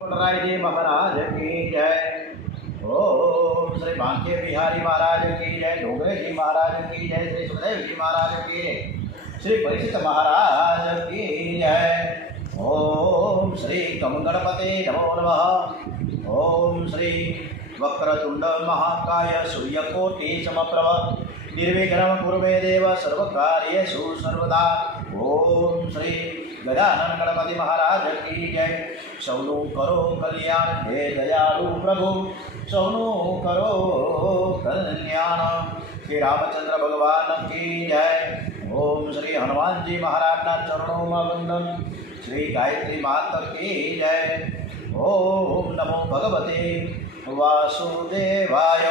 राय जी महाराज की जय। ओम श्री बांके बिहारी महाराज की जय। डोंगरे जी महाराज की जय। श्री सुखदेव जी महाराज की जय। श्री परीक्षित महाराज की जय। ओम श्री कम गणपते नमो नमः। ओम श्री वक्रतुंड महाकाय सूर्यकोटि समप्रभ निर्विघ्नं कुरु मे देव सर्वकार्येषु सर्वदा। ओम श्री गजानन गणपति महाराज की जय। सौनु करो कल्याण हे दयालु प्रभु, सौनु करो कल्याण। श्री रामचंद्र भगवान की जय। ओम श्री हनुमान जी महाराज ना चरणों में वंदन। श्री गायत्री माता की जय। ओम नमो भगवते वासुदेवाय।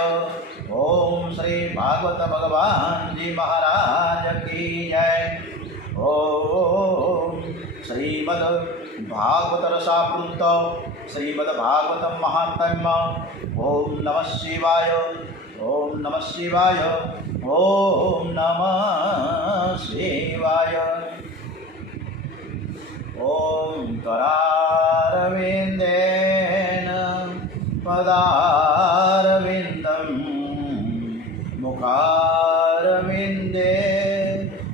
ओम श्री भागवत भगवान जी महाराज की जय। ओम श्रीमद् भागवत रसामृत श्रीमद् भागवत महात्म्य। ओम नमः शिवाय। ओम नमः शिवाय। ओम नमः शिवाय। ओम करारविंदेन पदारविंदम मुखारविंदे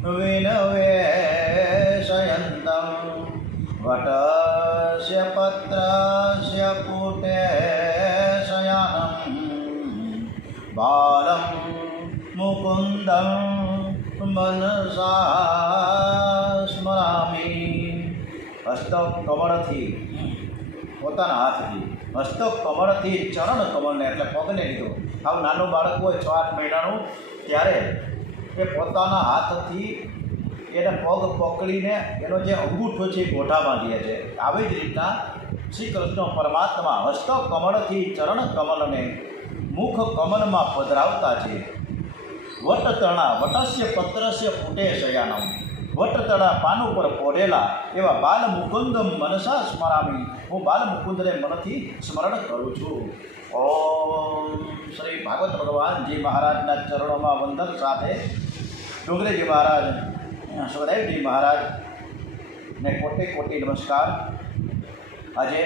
विनवेशयन्तं वटस्य पत्रस्य पुटे शयानं बालं मुकुन्दं मनसा स्मरामि। હસ્તક કમળથી પોતાના હાથથી હસ્તક કમળથી ચરણ કમળને એટલે પગને લીધો. આવું નાનું બાળક હોય 6-8 મહિનાનું ત્યારે એ પોતાના હાથથી એને પગ પકડીને એનો જે અંગૂઠો છે એ ગોઠામાં લે છે. આવી જ રીતના શ્રી કૃષ્ણ પરમાત્મા હસ્તક કમળથી ચરણ કમલને મુખ કમલમાં પધરાવતા છે. વટતણા વટસ્ય પત્રસ્ય ફૂટે શયાનમ. વટતણા પાન ઉપર પોઢેલા એવા બાલ મુકુંદમ મનસા સ્મરામી. હું બાલ મુકુંદને મનથી સ્મરણ કરું છું. ઓમ શ્રી ભાગવત ભગવાનજી મહારાજના ચરણોમાં વંદન સાથે ડુંગરેજી મહારાજ સુખદેવજી મહારાજને કોટી કોટી નમસ્કાર. આજે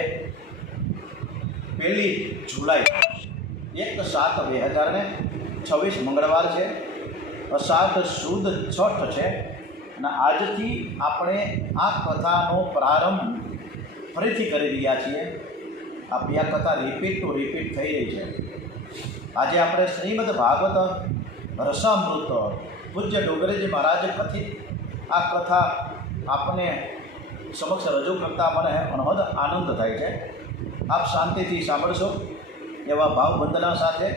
1 જુલાઈ 1/7/2026 મંગળવાર છે. અષાઢ સુદ છઠ છે અને આજથી આપણે આ કથાનો પ્રારંભ ફરીથી કરી રહ્યા છીએ. આ કથા રિપીટ ટુ રિપીટ થઈ રહી છે. આજે આપણે શ્રીમદ્ ભાગવત રસામૃત પૂજ્ય ડોંગરેજી મહારાજ કથિત આ કથા આપને સમક્ષ રજૂ કરતાં મને અનહદ આનંદ થાય છે. આપ શાંતિથી સાંભળશો એવા ભાવવંદના સાથે.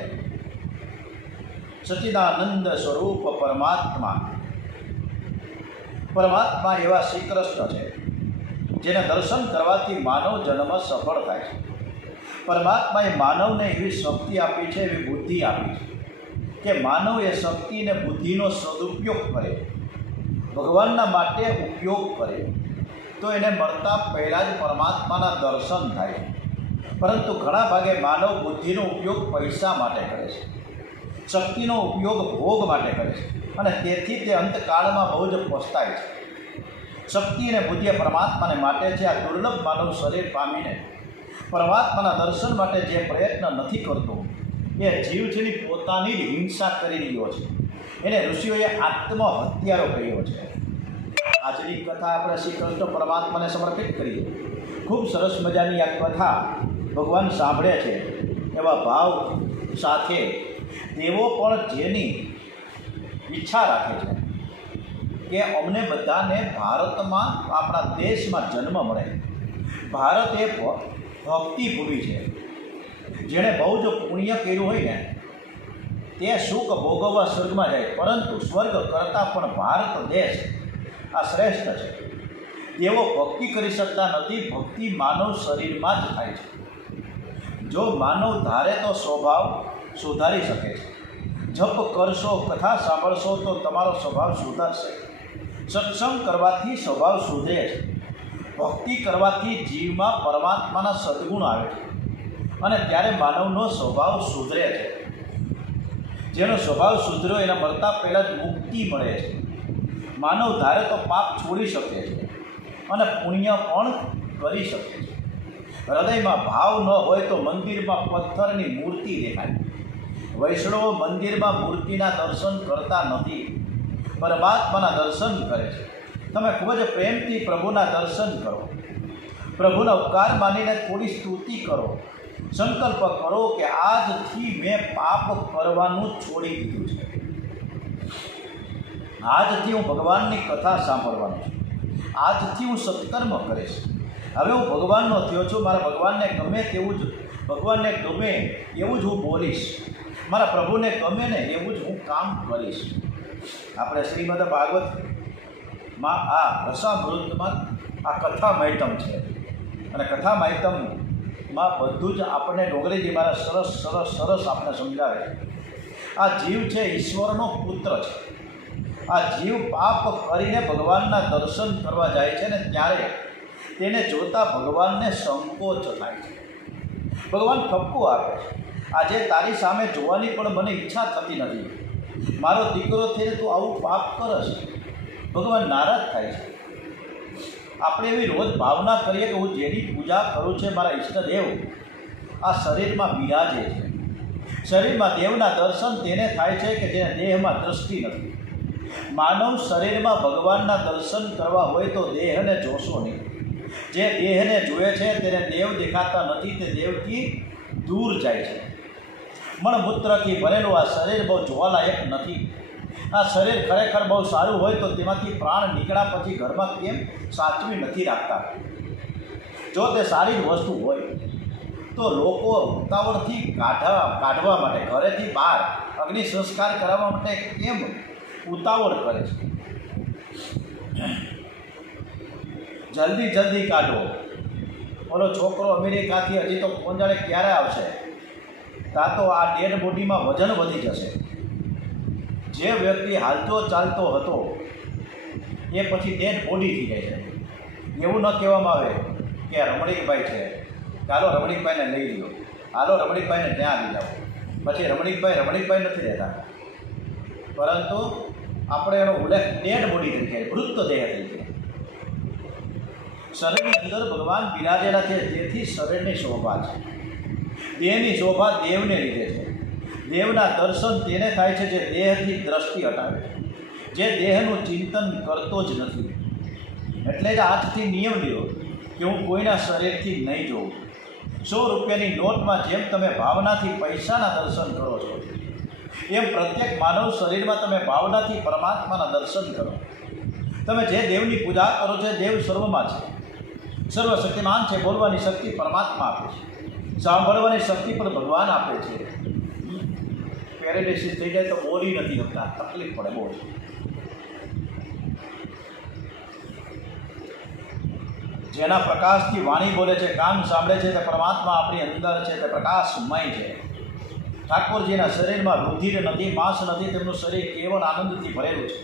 સચ્ચિદાનંદ સ્વરૂપ પરમાત્મા એવા શ્રી કૃષ્ણ છે જેને દર્શન કરવાથી માનવ જન્મ સફળ થાય છે. પરમાત્માએ માનવને એવી શક્તિ આપી છે, એવી બુદ્ધિ આપી છે કે માનવ એ શક્તિ અને બુદ્ધિનો સદુપયોગ કરે, ભગવાનના માટે ઉપયોગ કરે તો એને મળતા પહેલાં જ પરમાત્માના દર્શન થાય. પરંતુ ઘણા ભાગે માનવ બુદ્ધિનો ઉપયોગ પૈસા માટે કરે છે, શક્તિનો ઉપયોગ ભોગ માટે કરે છે અને તેથી તે અંતકાળમાં બહુ જ પસ્તાય છે. શક્તિ અને બુદ્ધિ પરમાત્માને માટે છે. આ દુર્લભ માનવ શરીર પામીને પરમાત્માના દર્શન માટે જે પ્રયત્ન નથી કરતો એ જીવછીની પોતાની જ હિંસા કરી રહ્યો છે. એને ઋષિઓએ આત્મહત્યારો કહ્યો છે. આજની કથા આપણે શ્રી કૃષ્ણ પરમાત્માને સમર્પિત કરીએ. ખૂબ સરસ મજાની આ કથા ભગવાન સાંભળે છે એવા ભાવ સાથે તેઓ પણ જેની ઈચ્છા રાખે છે કે અમને બધાને ભારતમાં આપણા દેશમાં જન્મ મળે. ભારત એ ભક્તિ ભૂમિ છે. જેણે બહુ જ પુણ્ય કર્યું હોય ને તે સુખ ભોગવવા સ્વર્ગમાં જાય, પરંતુ સ્વર્ગ કરતાં પણ ભારત દેશ આ શ્રેષ્ઠ છે. તેઓ ભક્તિ કરી શકતા નથી. ભક્તિ માનવ શરીરમાં જ થાય છે. જો માનવ ધારે તો સ્વભાવ સુધારી શકે છે. જપ કરશો, કથા સાંભળશો તો તમારો સ્વભાવ સુધરશે. સત્સંગ કરવાથી સ્વભાવ સુધરે છે. ભક્તિ કરવાથી જીવમાં પરમાત્માના સદ્ગુણ આવે છે અને ત્યારે માનવનો સ્વભાવ સુધરે છે. જેનો સ્વભાવ સુધર્યો એના મળતા પહેલાં જ મુક્તિ મળે છે. માનવ ધારે તો પાપ છોડી શકે છે અને પુણ્ય પણ કરી શકે છે. હૃદયમાં ભાવ ન હોય તો મંદિરમાં પથ્થરની મૂર્તિ દેખાય. વૈષ્ણવો મંદિરમાં મૂર્તિના દર્શન કરતા નથી, પરમાત્માના દર્શન કરે છે. તમે ખૂબ જ પ્રેમથી પ્રભુના દર્શન કરો, પ્રભુના ઉપકાર માનીને થોડી સ્તુતિ કરો, સંકલ્પ કરો કે આજથી મેં પાપ કરવાનું છોડી દીધું છે, આજથી હું ભગવાનની કથા સાંભળવાનું છું, આજથી હું સત્કર્મ કરીશ. હવે હું ભગવાનનો થયો છું, મારા ભગવાનને ગમે તેવું જ ભગવાનને ગમે એવું જ હું બોલીશ, મારા પ્રભુને ગમે ને એવું જ હું કામ કરીશ. આપણે શ્રીમદ ભાગવતમાં આ રસામૃતમાં આ કથા માહિતમ છે, અને કથા માહિતમમાં બધું જ આપણને ડોંગરીજી મારા સરસ સરસ સરસ આપણે સમજાવે. આ જીવ છે ઈશ્વરનો પુત્ર છે. આ જીવ પાપ કરીને ભગવાનના દર્શન કરવા જાય છે ને ત્યારે તેને જોતાં ભગવાનને સંકોચ થાય છે. ભગવાન ઠપકો આપે છે, આજે તારી સામે જોવાની પણ મને ઈચ્છા થતી નથી, મારો દીકરો થઈને તું આવું પાપ કરશ. ભગવાન નારાજ થાય છે. આપણે એવી રોજ ભાવના કરીએ કે હું જેની પૂજા કરું છું મારા ઈષ્ટદેવ આ શરીરમાં બિરાજે છે. શરીરમાં દેવના દર્શન તેને થાય છે કે જેને દેહમાં દ્રષ્ટિ નથી. માનવ શરીરમાં ભગવાનના દર્શન કરવા હોય તો દેહને જોશો નહીં. જે દેહને જુએ છે તેને દેવ દેખાતા નથી, તે દેવથી દૂર જાય છે. મળમૂત્રથી ભરેલું આ શરીર બહુ જોવાલાયક નથી. આ શરીર ખરેખર બહુ સારું હોય તો તેમાંથી પ્રાણ નીકળ્યા પછી ઘરમાં કેમ સાચવી નથી રાખતા? જો તે સારી વસ્તુ હોય તો લોકો ઉતાવળથી કાઢવા માટે ઘરેથી બહાર અગ્નિ સંસ્કાર કરાવવા માટે કેમ ઉતાવળ કરે છે? જલ્દી કાઢો. ઓલો છોકરો અમેરિકાથી હજી તો કોણ જાણે ક્યારે આવશે, ત્યાં તો આ ડેડ બોડીમાં વજન વધી જશે. જે વ્યક્તિ હાલતો ચાલતો હતો એ પછી ડેડ બોડી થઈ જાય છે. એવું ન કહેવામાં આવે કે રમણીકભાઈ છે, ચાલો રમણીકભાઈને લઈ લ્યો, હાલો રમણીકભાઈને ત્યાં લઈ જાઓ. પછી રમણીકભાઈ નથી રહેતા, પરંતુ આપણે એનો ઉલ્લેખ ડેડ બોડી તરીકે, મૃતદેહ તરીકે. શરીરની અંદર ભગવાન બિરાજેલા છે, તેથી શરીરની શોભા છે. દેહની શોભા દેવને લીધે છે. દેવના દર્શન તેને થાય છે જે દેહથી દ્રષ્ટિ હટાવે, જે દેહનું ચિંતન કરતો જ નથી. એટલે જ આજથી નિયમ લ્યો કે હું કોઈના શરીરથી નહીં જોઉં. 100 રૂપિયાની નોટમાં જેમ તમે ભાવનાથી પૈસાના દર્શન કરો છો, એમ પ્રત્યેક માનવ શરીરમાં તમે ભાવનાથી પરમાત્માના દર્શન કરો. તમે જે દેવની પૂજા કરો છો, દેવ સર્વમાં છે, સર્વશક્તિમાન છે. બોલવાની શક્તિ પરમાત્મા આપે છે, સાંભળવાની શક્તિ પણ ભગવાન આપે છે. પેરેલિસિસ થઈ જાય તો બોલી નથી શકતા, તકલીફ પડે બહુ. જેના પ્રકાશથી વાણી બોલે છે, કાન સાંભળે છે, તે પરમાત્મા આપણી અંદર છે, તે પ્રકાશમય છે. ઠાકોરજીના શરીરમાં રુધિર નથી, માંસ નથી, તેમનું શરીર કેવળ આનંદથી ભરેલું છે.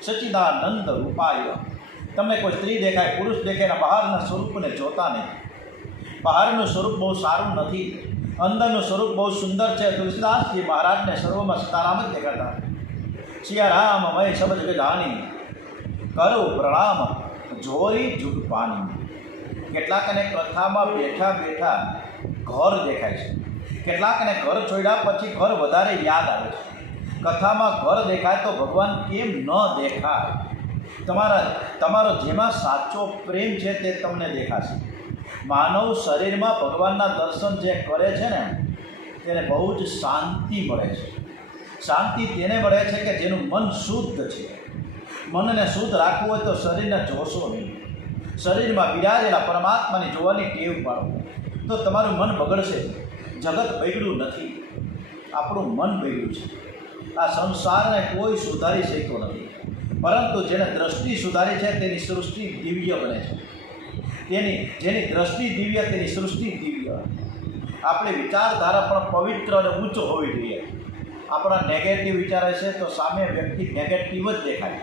સચ્ચિદાનંદ રૂપાય. તમને કોઈ સ્ત્રી દેખાય, પુરુષ દેખાય, બહારના સ્વરૂપને જોતા નહીં. બહારનું સ્વરૂપ બહુ સારું નથી, અંદરનું સ્વરૂપ બહુ સુંદર છે. તુલસીદાસજી મહારાજને સર્વમાં સીતારામ જ દેખાતા. સિયારામ મય શબ્દ જગદાની કરો પ્રણામ જોરી જુગ પાની. કેટલાકને કથામાં બેઠા બેઠા ઘર દેખાય છે, કેટલાકને ઘર છોડ્યા પછી ઘર વધારે યાદ આવે છે. કથામાં ઘર દેખાય તો ભગવાન કેમ ન દેખાય? તમારો જેમાં સાચો પ્રેમ છે તે તમને દેખાશે. માનવ શરીરમાં ભગવાનના દર્શન જે કરે છે ને તેને બહુ જ શાંતિ મળે છે. શાંતિ તેને મળે છે કે જેનું મન શુદ્ધ છે. મનને શુદ્ધ રાખવું હોય તો શરીરને જોશો નહીં. શરીરમાં બિરાજેલા પરમાત્માને જોવાની ટેવ પાડો તો તમારું મન બગડશે. જગત બગડ્યું નથી, આપણું મન બગડ્યું છે. આ સંસારને કોઈ સુધારી શકતો નથી, પરંતુ જેને દ્રષ્ટિ સુધારી છે તેની સૃષ્ટિ દિવ્ય બને છે. જેની દ્રષ્ટિ દિવ્ય તેની સૃષ્ટિ દિવ્ય. આપણી વિચારધારા પણ પવિત્ર અને ઉચ્ચ હોવી જોઈએ. આપણા નેગેટિવ વિચાર હશે તો સામે વ્યક્તિ નેગેટિવ જ દેખાય,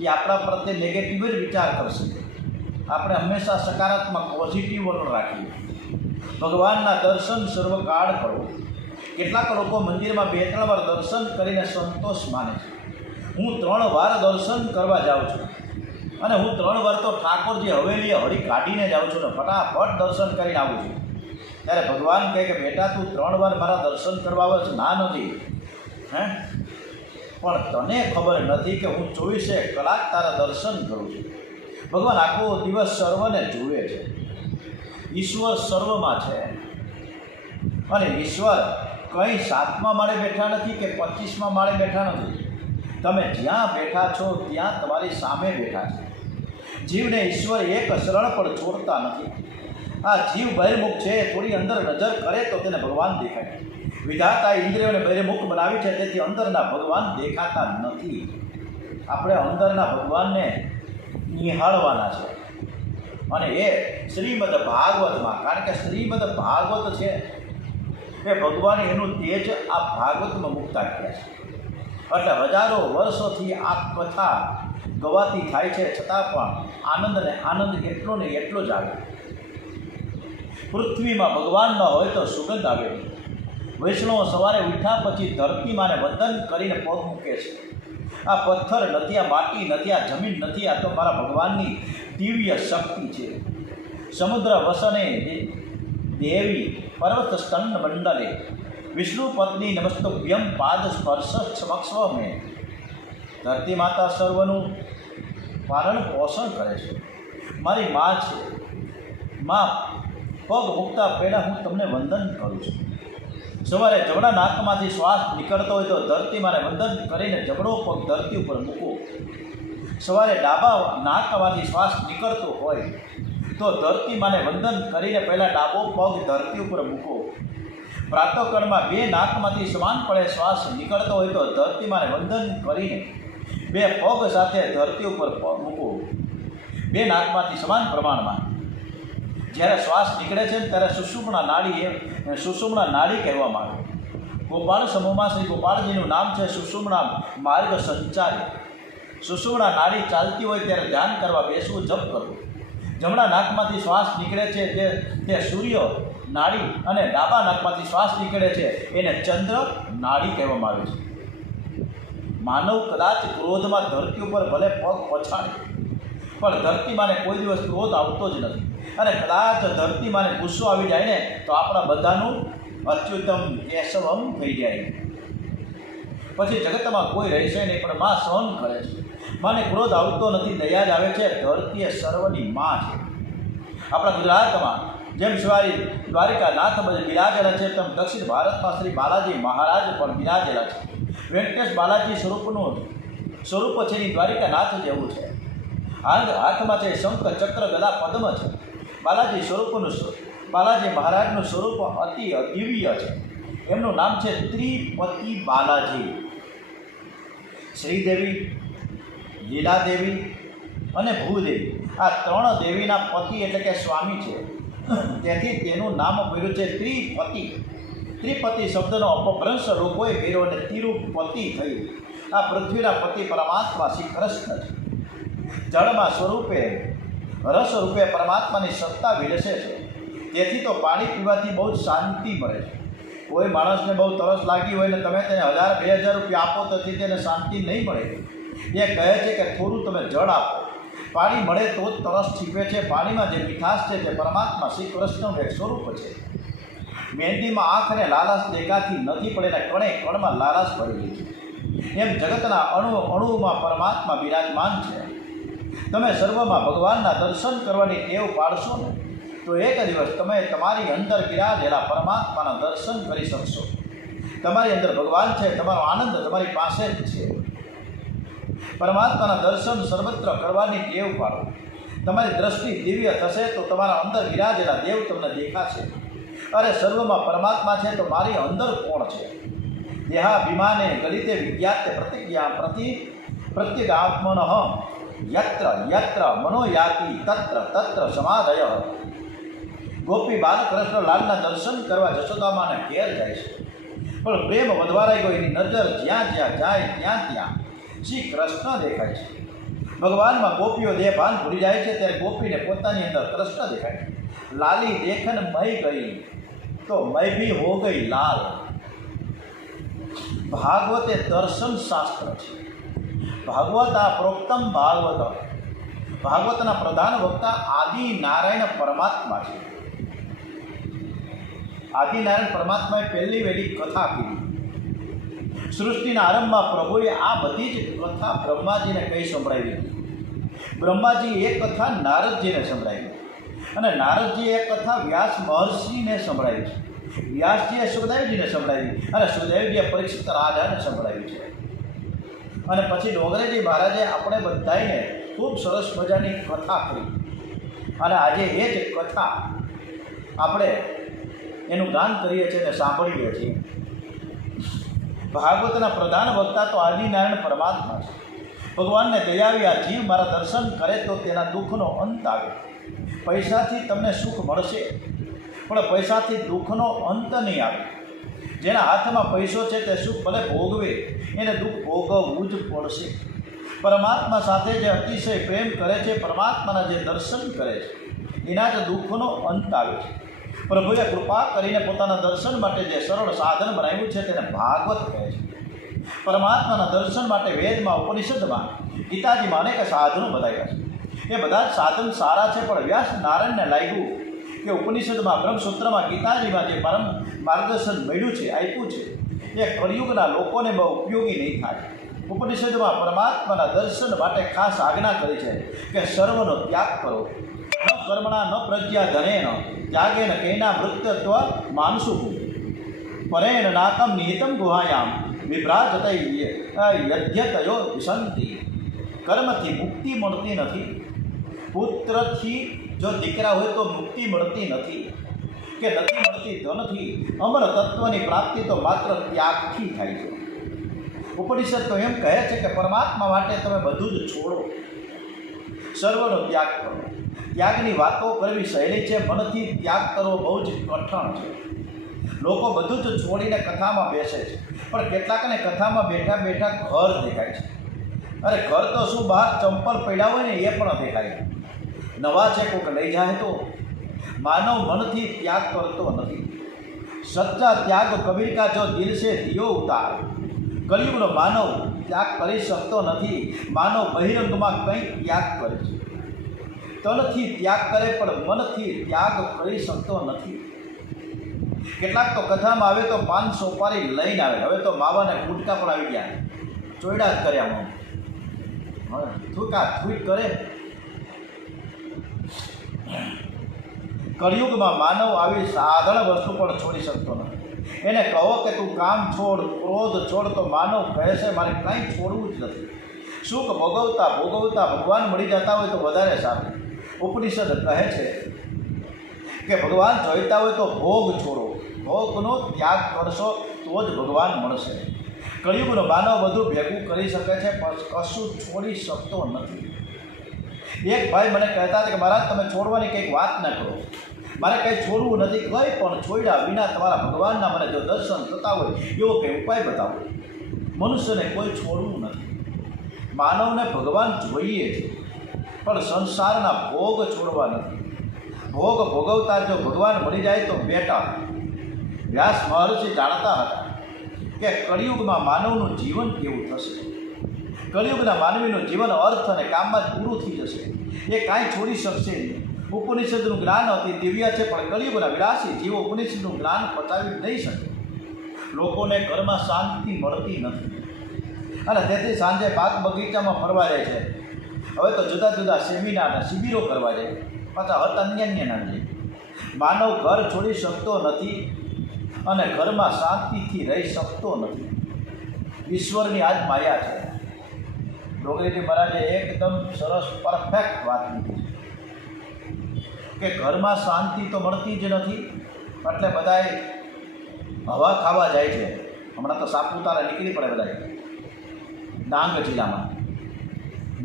એ આપણા પ્રત્યે નેગેટિવ જ વિચાર કરશે. આપણે હંમેશા સકારાત્મક પોઝિટિવ વલણ રાખીએ. ભગવાનના દર્શન સર્વકાળ કરો. કેટલાક લોકો મંદિરમાં 2-3 વાર દર્શન કરીને સંતોષ માને છે. હું 3 વાર દર્શન કરવા જાઉં છું, અને હું 3 વાર તો ઠાકોરજી હવેલીએ હળી કાઢીને જાઉં છું ને ફટાફટ દર્શન કરીને આવું છું. ત્યારે ભગવાન કહે કે બેટા તું 3 વાર મારા દર્શન કરવા આવે છે, ના નથી હે, પણ તને ખબર નથી કે હું 24 કલાક તારા દર્શન કરું છું. ભગવાન આખો દિવસ સર્વને જુએ છે. ઈશ્વર સર્વમાં છે અને ઈશ્વર કંઈ 7મા માળે બેઠા નથી કે 25મા માળે બેઠા નથી. તમે જ્યાં બેઠા છો ત્યાં તમારી સામે બેઠા છે. જીવને ઈશ્વર એક શરણ પણ છોડતા નથી. આ જીવ બહિર્મુખ છે, થોડી અંદર નજર કરે તો તેને ભગવાન દેખાય. વિધાતા ઇન્દ્રિયોને બહિર્મુખ બનાવી છે, તેથી અંદરના ભગવાન દેખાતા નથી. આપણે અંદરના ભગવાનને નિહાળવાના છે અને એ શ્રીમદ ભાગવતમાં, કારણ કે શ્રીમદ ભાગવત છે એ ભગવાને એનું તેજ આ ભાગવતમાં મુકતા કર્યા છે. એટલે હજારો વર્ષોથી આ કથા ગવાતી થાય છે, છતાં પણ આનંદ ને આનંદ એટલો ને એટલો જ આવે. પૃથ્વીમાં ભગવાન ન હોય તો સુગંધ આવે નહીં. વૈષ્ણવો સવારે ઉઠ્યા પછી ધરતી માને વંદન કરીને પગ મૂકે છે. આ પથ્થર નથી, આ માટી નથી, આ જમીન નથી, આ તો મારા ભગવાનની દિવ્ય શક્તિ છે. સમુદ્ર વસને દેવી પર્વત સ્તંડ મંડલે વિષ્ણુ પત્ની નમસ્તુભ્યમ પાદ સ્પર્શ સમક્ષ મેં. ધરતી માતા સર્વનું પાલન પોષણ કરે છે, મારી મા છે. મા પગ મૂકતા પહેલાં હું તમને વંદન કરું છું. સવારે જમણા નાકમાંથી શ્વાસ નીકળતો હોય તો ધરતી માને વંદન કરીને જમણો પગ ધરતી ઉપર મૂકો. સવારે ડાબા નાકમાંથી શ્વાસ નીકળતો હોય તો ધરતી માને વંદન કરીને પહેલાં ડાબો પગ ધરતી ઉપર મૂકો. પ્રાતઃકાળમાં 2 નાકમાંથી સમાનપણે શ્વાસ નીકળતો હોય તો ધરતી માને વંદન કરીને 2 પગ સાથે ધરતી ઉપર મૂકો. 2 નાકમાંથી સમાન પ્રમાણમાં જ્યારે શ્વાસ નીકળે છે ત્યારે સુષુમ્ના નાડી, એ સુષુમ્ના નાડી કહેવામાં આવે. ગોપાળ સમૂહમાં શ્રી ગોપાળજીનું નામ છે સુષુમ્ના માર્ગ સંચારી. સુષુમ્ના નાડી ચાલતી હોય ત્યારે ધ્યાન કરવા બેસવું, જપ કરવું. જમણા નાકમાંથી શ્વાસ નીકળે છે તે સૂર્ય નાડી અને ડાબા નાકમાંથી શ્વાસ નીકળે છે એને ચંદ્ર નાડી કહેવામાં આવે છે. માનવ કદાચ ક્રોધમાં ધરતી ઉપર ભલે પગ પછાડે પણ ધરતી માને કોઈ દિવસ ક્રોધ આવતો જ નથી. અને કદાચ ધરતી માને ગુસ્સો આવી જાય ને તો આપણા બધાનું અચ્યુતમ કેશવમ થઈ જાય. પછી જગતમાં કોઈ રહેશે નહીં, પણ મા સહન કરે છે. માને ક્રોધ આવતો નથી, દયા જ આવે છે. ધરતી એ સર્વની મા છે. આપણા ગુજરાતમાં જેમ શિવાજી દ્વારિકાનાથ બિરાજેલા છે, તેમ દક્ષિણ ભારતમાં શ્રી બાલાજી મહારાજ પણ બિરાજેલા છે. વેંકટેશ બાલાજી સ્વરૂપનું સ્વરૂપ છે એની દ્વારિકાનાથ જેવું છે. હાથમાં છે શંખ, ચક્ર, ગદા, પદ્મ છે. બાલાજી મહારાજનું સ્વરૂપ અતિ દિવ્ય છે. એમનું નામ છે ત્રિપતિ બાલાજી. શ્રીદેવી, લીલાદેવી અને ભૂદેવી આ 3 દેવીના પતિ એટલે કે સ્વામી છે. તેથી તેનું નામ પડ્યું છે ત્રિપતિ. ત્રિપતિ શબ્દનો અપભ્રંશ લોકોએ કર્યો અને તિરુપતિ થયું. આ પૃથ્વીના પતિ પરમાત્મા શ્રી કૃષ્ણ છે. જળમાં સ્વરૂપે રસ રૂપે પરમાત્માની સત્તા વિલસે છે. તેથી તો પાણી પીવાથી બહુ જ શાંતિ મળે છે. કોઈ માણસને બહુ તરસ લાગી હોય ને તમે તેને 1000-2000 રૂપિયા આપો તેથી તેને શાંતિ નહીં મળે. એ કહે છે કે થોડું તમે જળ આપો. પાણી મળે તો જ તરસ છીપે છે. પાણીમાં જે મીઠાશ છે તે પરમાત્મા શ્રી કૃષ્ણનું એક સ્વરૂપ છે. મહેંદીમાં આંખને લાલાશ દેખાતી નથી, પણ એના કણે કણમાં લાલાશ પડેલી છે. એમ જગતના અણુમાં પરમાત્મા બિરાજમાન છે. તમે સર્વમાં ભગવાનના દર્શન કરવાની ટેવ પાડશો ને તો એક દિવસ તમે તમારી અંદર બિરાજેલા પરમાત્માના દર્શન કરી શકશો. તમારી અંદર ભગવાન છે, તમારો આનંદ તમારી પાસે જ છે. પરમાત્માના દર્શન સર્વત્ર કરવાની ટેવ પાડો. તમારી દ્રષ્ટિ દિવ્ય થશે તો તમારા અંદર બિરાજેલા દેવ તમને દેખાશે. અરે સર્વમાં પરમાત્મા છે તો મારી અંદર કોણ છે? દેહાભિમાને ગલિતે વિજ્ઞાતે પ્રતિજ્ઞા પ્રત્યેગાત્મન યત્ર યત્ર મનોયાતિ તત્ર તત્ર સમાધય. ગોપી બાલકૃષ્ણ લાલના દર્શન કરવા જશોદામાને ઘેર જાય છે, પણ પ્રેમ વધવારાઈ ગયો. એની નજર જ્યાં જ્યાં જાય ત્યાં ત્યાં શ્રી કૃષ્ણ દેખાય છે. ભગવાનમાં ગોપીઓ દેહભાન ભૂલી જાય છે ત્યારે ગોપીને પોતાની અંદર કૃષ્ણ દેખાય છે. લાલી દેખન મય ગઈ તો મય ભી હો ગઈ લાલ. ભાગવત એ દર્શન શાસ્ત્ર છે. ભાગવત આ પ્રોક્તમ ભાગવત ભાગવતના પ્રધાન વક્તા આદિ નારાયણ પરમાત્મા છે. આદિનારાયણ પરમાત્માએ પહેલી વહેલી કથા કીધી. સૃષ્ટિના આરંભમાં પ્રભુએ આ બધી જ કથા બ્રહ્માજીને કઈ સંભળાવી. બ્રહ્માજી એ કથા નારદજીને સંભળાવી અને નારદજીએ એ કથા વ્યાસ મહર્ષિને સંભળાવી છે. વ્યાસજીએ સુખદેવજીને સંભળાવી અને સુખદેવજીએ પરીક્ષિત રાજાને સંભળાવી છે. અને પછી ડોંગરેજી મહારાજે આપણે બધાને ખૂબ સરસ મજાની કથા કરી અને આજે એ જ કથા આપણે એનું ગાન કરીએ છીએ અને સાંભળીએ છીએ. ભાગવતના પ્રધાન વક્તા તો આદિનારાયણ પરમાત્મા છે. ભગવાનને દયાવી આ જીવ મારા દર્શન કરે તો તેના દુઃખનો અંત આવે. પૈસાથી તમને સુખ મળશે પણ પૈસાથી દુઃખનો અંત નહીં આવે. જેના હાથમાં પૈસો છે તે સુખ ભલે ભોગવે એને દુઃખ ભોગવવું જ પડશે. પરમાત્મા સાથે જે અતિશય પ્રેમ કરે છે, પરમાત્માના જે દર્શન કરે છે એના જ દુઃખનો અંત આવે છે. પ્રભુએ કૃપા કરીને પોતાના દર્શન માટે જે સરળ સાધન બનાવ્યું છે તેને ભાગવત કહે છે. પરમાત્માના દર્શન માટે વેદમાં, ઉપનિષદમાં, ગીતાજીમાં અનેક સાધનો બતાવ્યા છે. એ બધા જ સાધન સારા છે, પણ વ્યાસ નારાયણને લાગ્યું કે ઉપનિષદમાં, બ્રહ્મસૂત્રમાં, ગીતાજીમાં જે પરમ માર્ગદર્શન મળ્યું છે, આપ્યું છે, એ કળિયુગના લોકોને બહુ ઉપયોગી નહીં થાય. ઉપનિષદમાં પરમાત્માના દર્શન માટે ખાસ આજ્ઞા કરી છે કે સર્વનો ત્યાગ કરો. ન કર્મણા ન પ્રજ્યા ધનેન ત્યાગેન કૈના મૃત્યત્વ માનસું પરેણ નાકમ નિહિતમ ગુહાયામ વિભ્રાજતય યદ્યતયો વિસંતિ. કર્મથી મુક્તિ મળતી નથી. પુત્રથી જો દીકરા હોય તો મુક્તિ મળતી નથી કે નથી મળતી ધનથી. અમર તત્વની પ્રાપ્તિ તો માત્ર ત્યાગથી થાય છે. ઉપનિષદ તો એમ કહે છે કે પરમાત્મા માટે તમે બધું જ છોડો, સર્વનો ત્યાગ કરો. ત્યાગની વાતો કરવી સહેલી છે, મનથી ત્યાગ કરવો બહુ જ કઠણ છે. લોકો બધું જ છોડીને કથામાં બેસે છે, પણ કેટલાકને કથામાં બેઠા બેઠા ઘર દેખાય છે. અરે ઘર તો શું, બહાર ચંપલ પડ્યા હોય ને એ પણ દેખાય. નવા છે કોઈક લઈ જાય તો. માનવ મનથી ત્યાગ કરતો નથી. સચ્ચા ત્યાગ કબીર કા જો દિલ સે દિયો ઉતાર. કળિયુગનો માનવ ત્યાગ કરી શકતો નથી. માનવ બહિરંગમાં કંઈક ત્યાગ કરે છે. તનથી ત્યાગ કરે પણ મનથી ત્યાગ કરી શકતો નથી. કેટલાક તો કથામાં આવે તો 5 સોપારી લઈને આવે. હવે તો માવાને ગુટકા પણ આવી ગયા, ચોયડા જ કર્યા. થૂકા થૂક કરે. કળિયુગમાં માનવ આવી સાધારણ વસ્તુ પણ છોડી શકતો નથી. એને કહો કે તું કામ છોડ, ક્રોધ છોડ, તો માનવ કહે છે મારે કાંઈ છોડવું જ નથી. સુખ ભોગવતા ભોગવતા ભગવાન મળી જતા હોય તો વધારે સારું. ઉપનિષદ કહે છે કે ભગવાન જોઈતા હોય તો ભોગ છોડો, ભોગનો ત્યાગ કરશો તો જ ભગવાન મળશે. કળિયુગનો માનવ બધું ભેગું કરી શકે છે પણ કશું છોડી શકતો નથી. એક ભાઈ મને કહેતા હતા કે મહારાજ તમે છોડવાની કંઈક વાત ના કરો, મારે કંઈ છોડવું નથી, કંઈ પણ છોડ્યા વિના તમારા ભગવાનના મને જો દર્શન થતા હોય એવો કંઈ ઉપાય બતાવો. મનુષ્યને કોઈ છોડવું નથી. માનવને ભગવાન જોઈએ છે પણ સંસારના ભોગ છોડવા નથી. ભોગ ભોગવતા જો ભગવાન મળી જાય તો બેટા. વ્યાસ મહર્ષિ જાણતા હતા કે કળિયુગમાં માનવનું જીવન કેવું થશે. કળિયુગના માનવીનું જીવન અર્થ અને કામમાં જ પૂરું થઈ જશે. એ કાંઈ છોડી શકશે નહીં. ઉપનિષદનું જ્ઞાન અતિ દિવ્ય છે પણ કળિયુગના વિલાસી જીવો ઉપનિષદનું જ્ઞાન પતાવી નહીં શકે. લોકોને ઘરમાં શાંતિ મળતી નથી અને તેથી સાંજે બાગ બગીચામાં ફરવા જાય છે. હવે તો જુદા જુદા સેમિનાર અને શિબિરો કરવા જાય, પાછા અન્ય ના જાય. માનવ ઘર છોડી શકતો નથી અને ઘરમાં શાંતિથી રહી શકતો નથી. ઈશ્વરની આ જ માયા છે. ડોંગરેજી મહારાજે એકદમ સરસ પરફેક્ટ વાત લીધી કે ઘરમાં શાંતિ તો મળતી જ નથી એટલે બધાએ હવા ખાવા જાય છે. હમણાં તો સાપુતારા નીકળી પડે બધાએ ડાંગ જિલ્લામાં.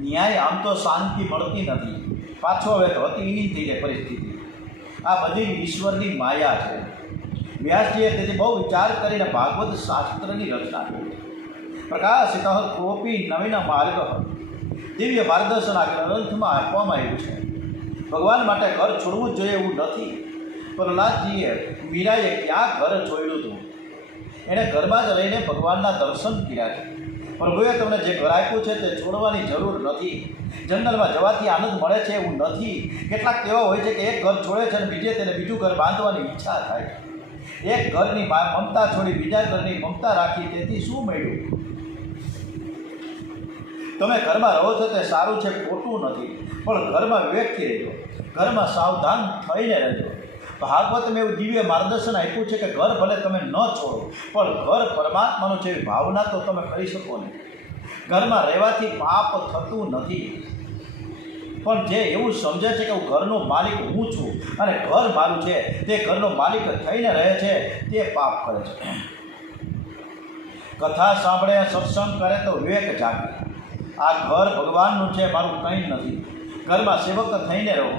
ન્યાય આમ તો શાંતિ મળતી નથી. પાછો હવે તો અતિની થઈ જાય પરિસ્થિતિ. આ બધી ઈશ્વરની માયા છે. વ્યાસજીએ તેથી બહુ વિચાર કરીને ભાગવત શાસ્ત્રની રચના કરી. પ્રકાશિત કોપી નવીન માર્ગ દિવ્ય માર્ગદર્શન આ ગ્રંથમાં આપવામાં આવ્યું છે. ભગવાન માટે ઘર છોડવું જ જોઈએ એવું નથી. પ્રહલાદજીએ મીરાએ ક્યાં ઘર છોડ્યું હતું? એણે ઘરમાં જ રહીને ભગવાનના દર્શન કર્યા છે. પ્રભુએ તમને જે ઘર આપ્યું છે તે છોડવાની જરૂર નથી. જંગલમાં જવાથી આનંદ મળે છે એવું નથી. કેટલાક એવા હોય છે કે એક ઘર છોડે છે અને બીજે તેને બીજું ઘર બાંધવાની ઈચ્છા થાય છે. એક ઘરની મમતા છોડી બીજા ઘરની મમતા રાખી, તેથી શું મળ્યું? તમે ઘરમાં રહો છો તે સારું છે, ખોટું નથી, પણ ઘરમાં વિવેકથી રહેજો, ઘરમાં સાવધાન થઈને રહેજો. ભાગવતમાં એવું દિવ્ય માર્ગદર્શન આપ્યું છે કે ઘર ભલે તમે ન છોડો, પણ ઘર પરમાત્માનું છે એવી ભાવના તો તમે કરી શકો ને. ઘરમાં રહેવાથી પાપ થતું નથી, પણ જે એવું સમજે છે કે હું ઘરનો માલિક હું છું અને ઘર મારું છે, તે ઘરનો માલિક થઈને રહે છે, તે પાપ કરે છે. કથા સાંભળે, સત્સંગ કરે તો વિવેક જાગે. આ ઘર ભગવાનનું છે, મારું કંઈ નથી. ઘરમાં સેવક થઈને રહો.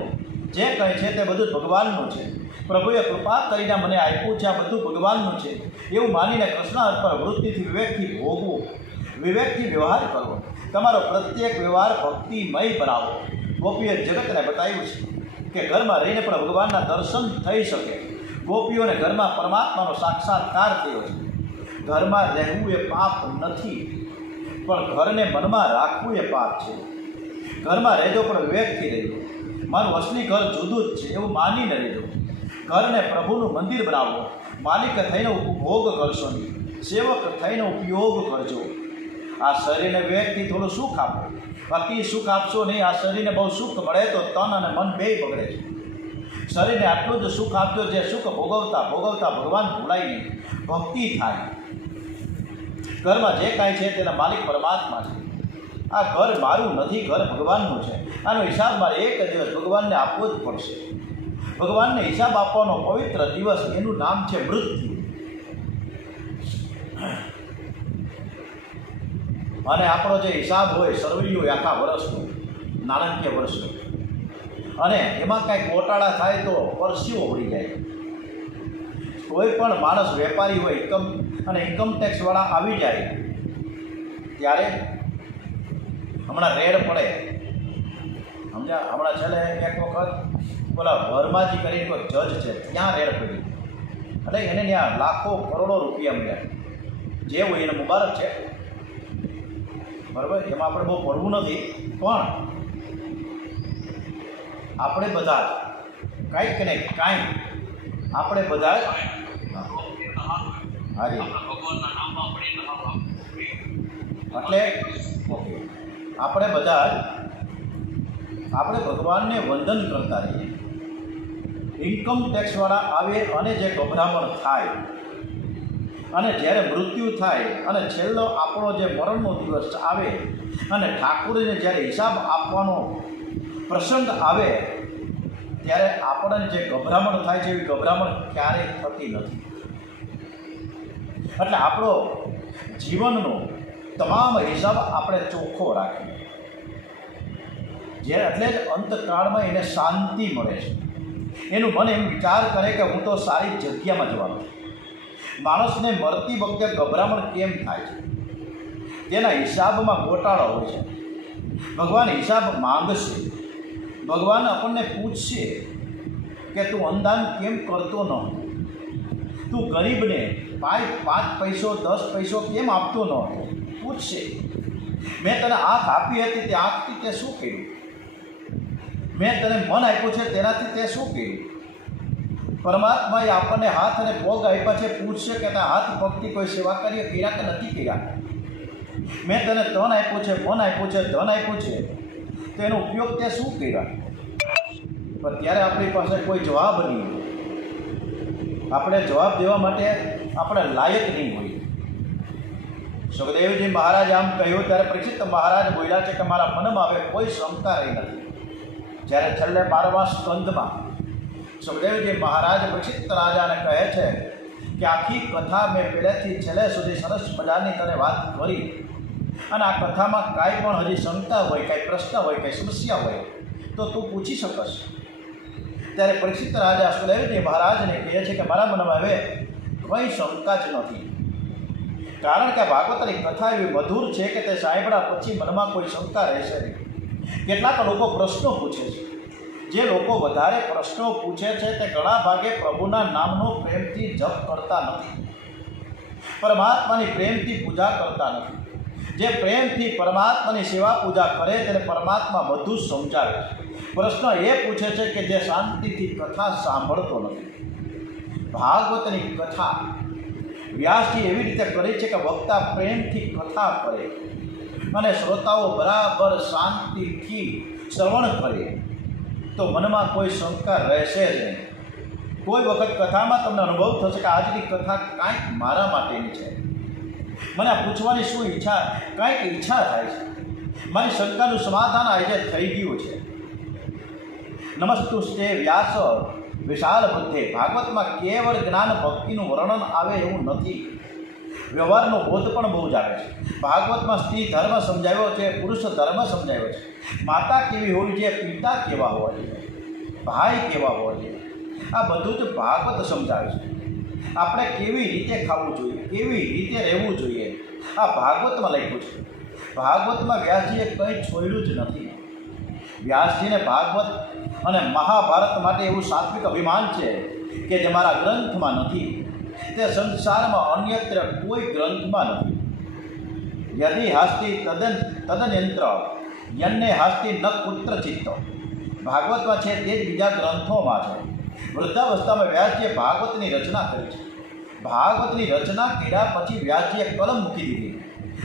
જે કંઈ છે તે બધું ભગવાનનું છે. પ્રભુએ કૃપા કરીને મને આપ્યું છે, આ બધું ભગવાનનું છે એવું માનીને કૃષ્ણ અર્પણ વૃત્તિથી વિવેકથી ભોગવું, વિવેકથી વ્યવહાર કરવો. તમારો પ્રત્યેક વ્યવહાર ભક્તિમય બનાવો. ગોપીએ જગતને બતાવ્યું છે કે ઘરમાં રહીને પણ ભગવાનના દર્શન થઈ શકે. ગોપીઓને ઘરમાં પરમાત્માનો સાક્ષાત્કાર થયો છે. ઘરમાં રહેવું એ પાપ નથી, પણ ઘરને મનમાં રાખવું એ પાપ છે. ઘરમાં રહેજો પણ વિવેકથી રહેજો. મારું અસલી ઘર જુદું જ છે એવું માનીને રહેજો. ઘરને પ્રભુનું મંદિર બનાવો. માલિક થઈને ઉપભોગ કરશો નહીં, સેવક થઈને ઉપયોગ કરજો. આ શરીરને વિવેકથી થોડું સુખ આપો, બાકી સુખ આપશો નહીં. આ શરીરને બહુ સુખ મળે તો તન અને મન બેય બગડે છે. શરીરને આટલું જ સુખ આપજો જે સુખ ભોગવતા ભોગવતા ભગવાન ભૂલાય નહીં, ભક્તિ થાય. ઘરમાં જે કાંઈ છે તેના માલિક પરમાત્મા છે. આ ઘર મારું નથી, ઘર ભગવાનનું છે. આનો હિસાબ મારે એક દિવસ ભગવાનને આપવો જ પડશે. ભગવાનને હિસાબ આપવાનો પવિત્ર દિવસ, એનું નામ છે મૃત્યુ. અને આપણો જે હિસાબ હોય સરવૈયો હોય આખા વર્ષનો, નાણાકીય વર્ષનો, અને એમાં કાંઈ ગોટાળા થાય તો પરસીઓ ઉડી જાય. કોઈ પણ માણસ વેપારી હોય ઇન્કમ ટેક્સવાળા આવી જાય ત્યારે હમણાં રેડ પડે. સમજ્યા? હમણાં છેલ્લે એક વખત પેલા વર્માજી કરીને કોઈ જજ છે, ત્યાં રેડ પડી. એટલે એને ત્યાં લાખો કરોડો રૂપિયા મળ્યા. જે હોય એને મુબારક છે, બરાબર, એમાં આપણે બહુ પડવું નથી. પણ આપણે બધા જ કાંઈક ને કાંઈક આપણે બધા જ હાજી એટલે ઓકે, આપણે બધા જ આપણે ભગવાનને વંદન કરતા રહીએ. ઇન્કમ ટેક્સવાળા આવે અને જે ગભરામણ થાય અને જ્યારે મૃત્યુ થાય અને છેલ્લો આપણો જે મરણનો દિવસ આવે અને ઠાકોરજીને જ્યારે હિસાબ આપવાનો પ્રસંગ આવે ત્યારે આપણને જે ગભરામણ થાય છે એવી ગભરામણ ક્યારેય થતી નથી. એટલે આપણો જીવનનો તમામ હિસાબ આપણે ચોખ્ખો રાખીએ. જે એટલે જ અંતકાળમાં એને શાંતિ મળે છે. એનું મન એમ વિચાર કરે કે હું તો સારી જગ્યામાં જવાનું. માણસને મરતી વખતે ગભરામણ કેમ થાય છે? તેના હિસાબમાં ગોટાળો હોય છે. ભગવાન હિસાબ માંગશે. ભગવાન આપણને પૂછશે કે તું અનુદાન કેમ કરતો ન હતો? તું ગરીબને 5 પૈસો 10 પૈસો કેમ આપતો ન હતો? પૂછશે. મેં તને આંખ આપી હતી, તે આંખથી તે શું કર્યું? મેં તને મન આપ્યું છે, તેનાથી તે શું કર્યું? પરમાત્માએ આપણને હાથ અને પગ આપ્યા છે, પૂછશે કે તે હાથ પગથી કોઈ સેવા કરી કર્યા કે નથી કર્યા? મેં તને તન આપ્યું છે, મન આપ્યું છે, ધન આપ્યું છે, તો એનો ઉપયોગ તે શું કર્યા? પણ ત્યારે આપણી પાસે કોઈ જવાબ નહીં હોય. આપણે જવાબ દેવા માટે આપણે લાયક નહીં હોઈએ. સુખદેવજી મહારાજ આમ કહ્યું ત્યારે પરીક્ષિત મહારાજ બોલ્યા છે કે મારા મનમાં હવે કોઈ શંકા રહી નથી. જ્યારે છેલ્લે 12મા સ્કંદમાં સુખદેવજી મહારાજ પરીક્ષિત રાજાને કહે છે કે આખી કથા મેં પહેલેથી છેલ્લે સુધી સરસ મજાની તને વાત કરી, અને આ કથામાં કાંઈ પણ હજી શંકા હોય, કાંઈ પ્રશ્ન હોય, કાંઈ સમસ્યા હોય તો તું પૂછી શકશ. ત્યારે પરીક્ષિત રાજા સુખદેવજી મહારાજને કહે છે કે મારા મનમાં હવે કંઈ શંકા જ નથી. કારણ કે ભાગવતની કથા એવી મધુર છે કે તે સાંભળ્યા પછી મનમાં કોઈ શંકા રહેશે નહીં. કેટલાક લોકો પ્રશ્નો પૂછે છે. જે લોકો વધારે પ્રશ્નો પૂછે છે તે ઘણા ભાગે પ્રભુના નામનો પ્રેમથી જપ કરતા નથી, પરમાત્માની પ્રેમથી પૂજા કરતા નથી. જે પ્રેમથી પરમાત્માની સેવા પૂજા કરે તેને પરમાત્મા બધું જ સમજાવે છે. પ્રશ્ન એ પૂછે છે કે જે શાંતિથી કથા સાંભળતો નથી. ભાગવતની કથા વ્યાસજી એવી રીતે કરી છે કે વક્તા પ્રેમથી કથા કરે અને શ્રોતાઓ બરાબર શાંતિથી શ્રવણ કરે તો મનમાં કોઈ શંકા રહેશે જ નહીં. કોઈ વખત કથામાં તમને અનુભવ થશે કે આજની કથા કાંઈક મારા માટેની છે, મને આ પૂછવાની શું ઈચ્છા, કાંઈક ઈચ્છા થાય છે, મારી શંકાનું સમાધાન આજે થઈ ગયું છે. નમસ્તુસ્તે વ્યાસ વિશાળ બુદ્ધે. ભાગવતમાં કેવળ જ્ઞાન ભક્તિનું વર્ણન આવે એવું નથી, વ્યવહારનો બોધ પણ બહુ જ આવે છે. ભાગવતમાં સ્ત્રી ધર્મ સમજાવ્યો છે, પુરુષ ધર્મ સમજાવ્યો છે, માતા કેવી હોવી જોઈએ, પિતા કેવા હોવા જોઈએ, ભાઈ કેવા હોવા જોઈએ, આ બધું જ ભાગવત સમજાવે છે. આપણે કેવી રીતે ખાવું જોઈએ, કેવી રીતે રહેવું જોઈએ, આ ભાગવતમાં લખ્યું છે. ભાગવતમાં વ્યાસજીએ કંઈ છોડ્યું જ નથી. વ્યાસજીને ભાગવત અને મહાભારત માટે એવું સાત્વિક અભિમાન છે કે જે મારા ગ્રંથમાં નથી, તે સંસારમાં અન્યત્ર કોઈ ગ્રંથમાં નથી. યદિ હાસ્તિ તદન્યંત્ર યન્ને હાસ્તિ ન પુત્ર ચિત્ત. ભાગવતમાં છે તે જ બીજા ગ્રંથોમાં છે. વૃદ્ધાવસ્થામાં વ્યાસજીએ ભાગવતની રચના કરી છે. ભાગવતની રચના કર્યા પછી વ્યાસજીએ કલમ મૂકી દીધી.